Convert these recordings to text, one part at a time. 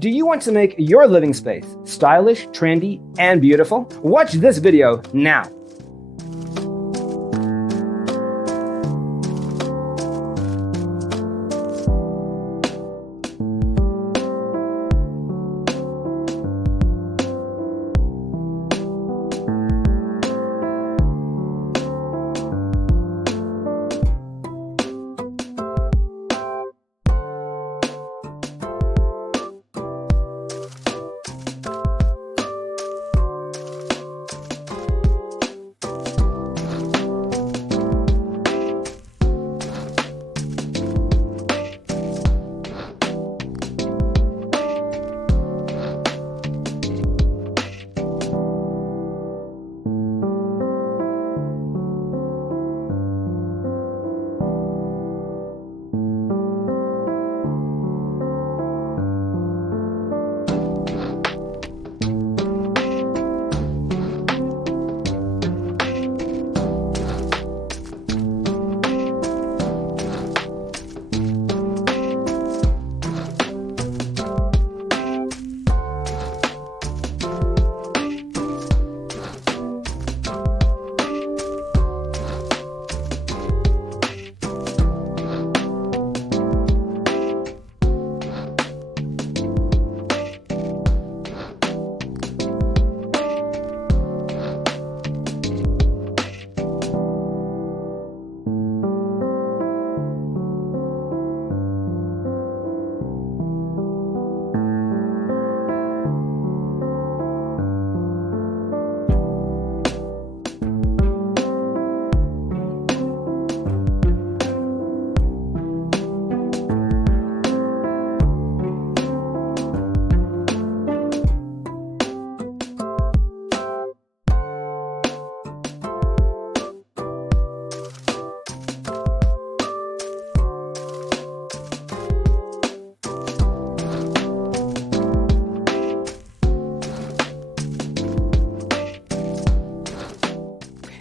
Do you want to make your living space stylish, trendy, and beautiful? Watch this video now.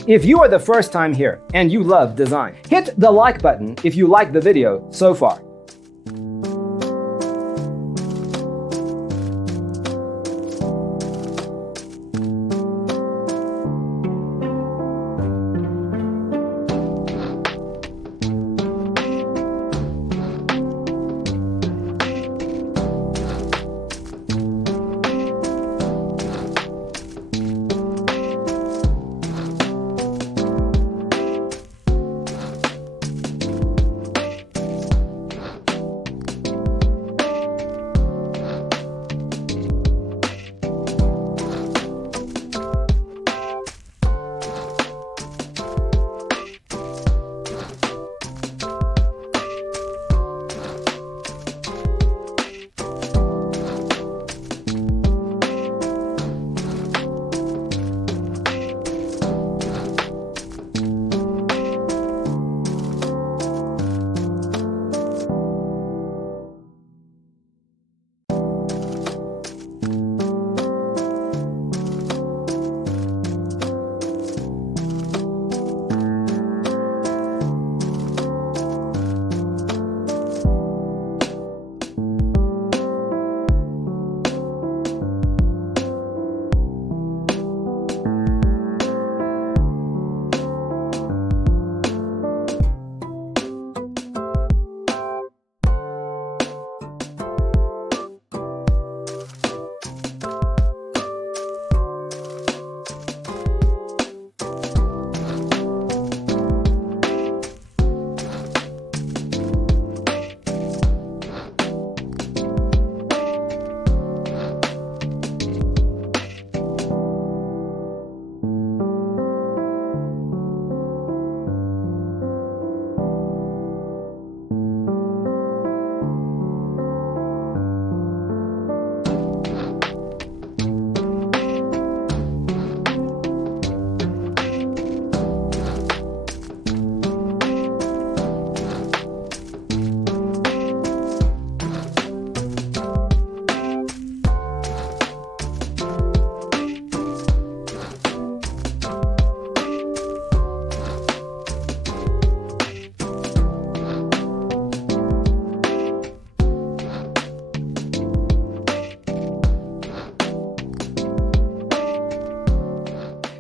If you are the first time here and you love design, hit the like button if you like the video so far.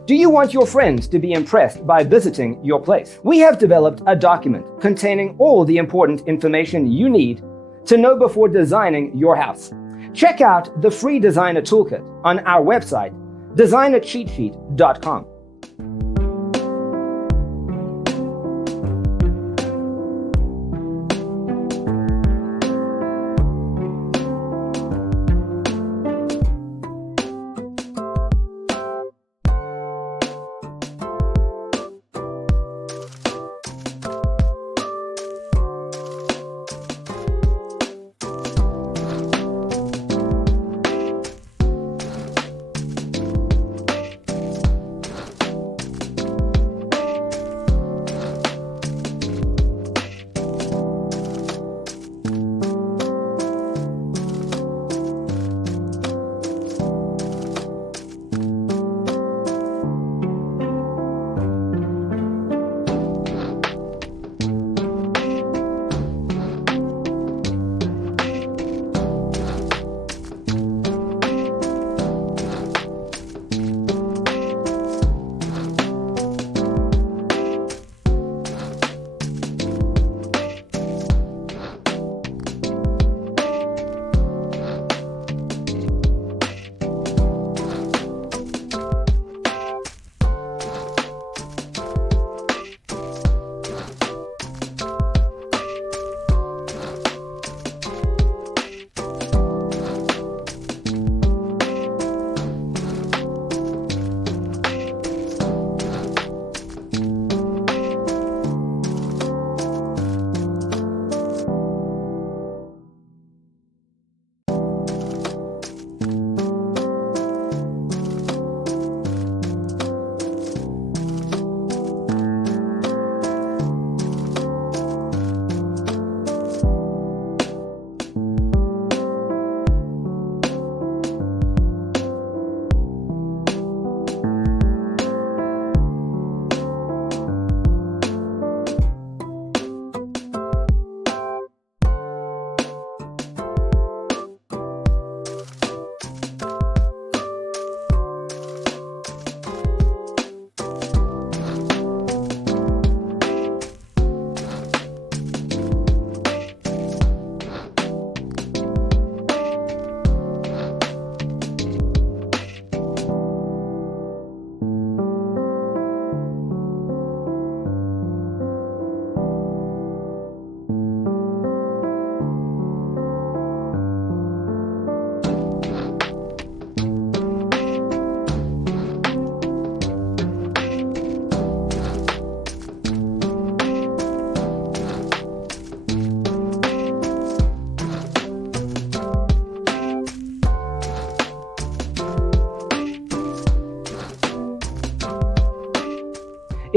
Do you want your friends to be impressed by visiting your place? We have developed a document containing all the important information you need to know before designing your house. Check out the free designer toolkit on our website, designercheatsheet.com.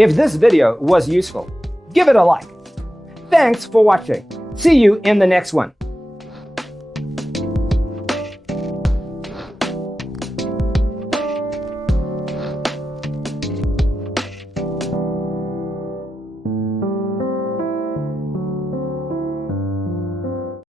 If this video was useful, give it a like. Thanks for watching. See you in the next one.